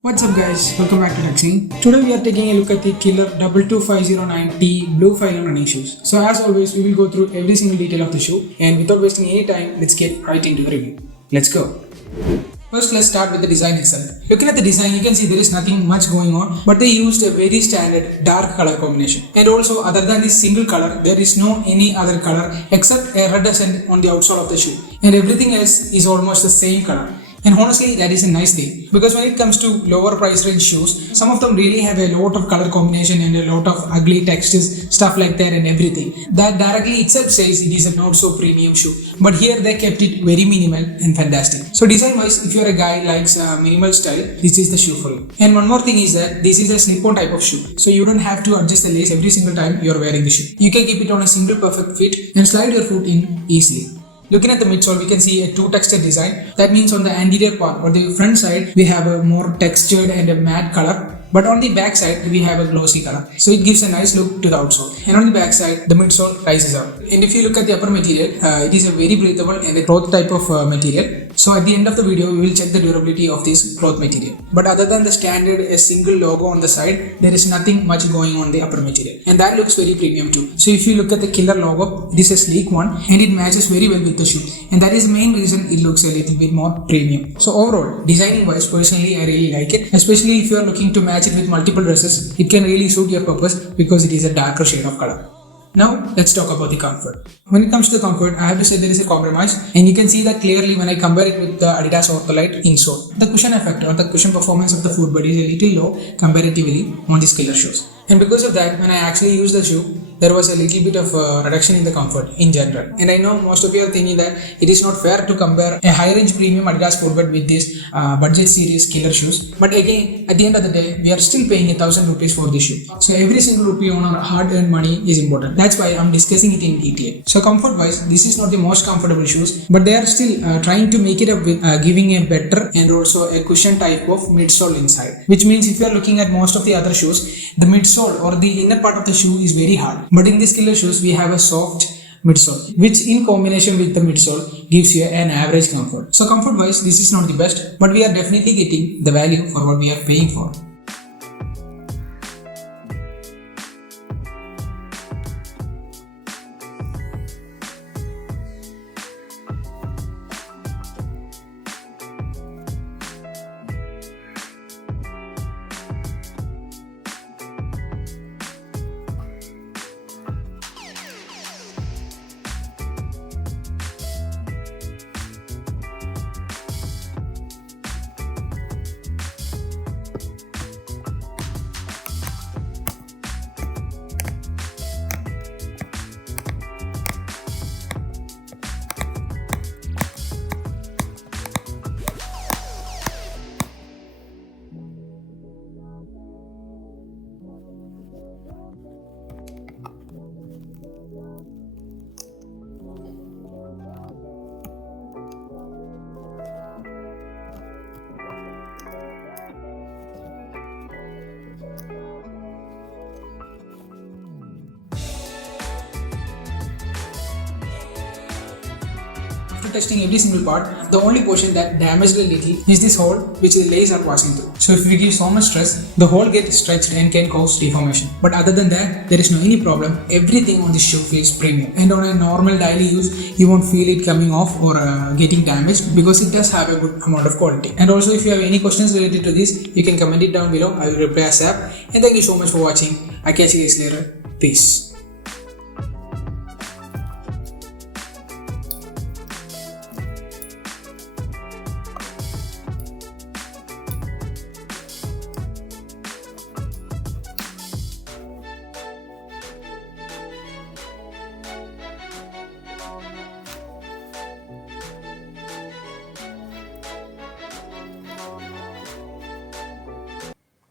What's up guys, welcome back to Taxi. Today we are taking a look at the killer 22509T blue Phylon running shoes. So as always, we will go through every single detail of the shoe, and without wasting any time, let's get right into the review. Let's go. First, let's start with the design itself. Looking at the design, you can see there is nothing much going on, but they used a very standard dark color combination. And also, other than this single color, there is no any other color except a red accent on the outsole of the shoe. And everything else is almost the same color. And honestly, that is a nice thing, because when it comes to lower price range shoes, some of them really have a lot of color combination and a lot of ugly textures, stuff like that and everything. That directly itself says it is a not so premium shoe. But here they kept it very minimal and fantastic. So design wise, if you are a guy likes minimal style, this is the shoe for you. And one more thing is that this is a slip-on type of shoe. So you don't have to adjust the lace every single time you are wearing the shoe. You can keep it on a single perfect fit and slide your foot in easily. Looking at the midsole, we can see a two texture design. That means on the anterior part or the front side, we have a more textured and a matte color. But on the back side, we have a glossy color. So it gives a nice look to the outsole. And on the back side, the midsole rises up. And if you look at the upper material, it is a very breathable and a cloth type of material. So at the end of the video, we will check the durability of this cloth material. But other than the standard a single logo on the side, there is nothing much going on the upper material. And that looks very premium too. So if you look at the killer logo, it is a sleek one and it matches very well with the shoe. And that is the main reason it looks a little bit more premium. So overall, designing wise, personally, I really like it. Especially if you are looking to match it with multiple dresses, it can really suit your purpose because it is a darker shade of color. Now let's talk about the comfort. When it comes to the comfort, I have to say there is a compromise, and you can see that clearly when I compare it with the Adidas Ortholite insole. The cushion effect or the cushion performance of the footbed is a little low comparatively on these killer shoes. And because of that, when I actually used the shoe, there was a little bit of reduction in the comfort in general. And I know most of you are thinking that it is not fair to compare a high range premium Adidas footbed with this budget series killer shoes. But again, at the end of the day, we are still paying 1,000 rupees for this shoe. So every single rupee on our hard earned money is important. That's why I'm discussing it in detail. So comfort wise, this is not the most comfortable shoes, but they are still trying to make it up with giving a better and also a cushion type of midsole inside. Which means if you are looking at most of the other shoes, the midsole or the inner part of the shoe is very hard. But in these killer shoes, we have a soft midsole, which in combination with the midsole gives you an average comfort. So comfort wise, this is not the best, but we are definitely getting the value for what we are paying for. After testing every single part, the only portion that damaged a little is this hole which the lace are passing through. So if we give so much stress, the hole gets stretched and can cause deformation. But other than that, there is no any problem. Everything on this shoe feels premium. And on a normal daily use, you won't feel it coming off or getting damaged because it does have a good amount of quality. And also if you have any questions related to this, you can comment it down below. I will reply ASAP. And thank you so much for watching. I'll catch you guys later. Peace.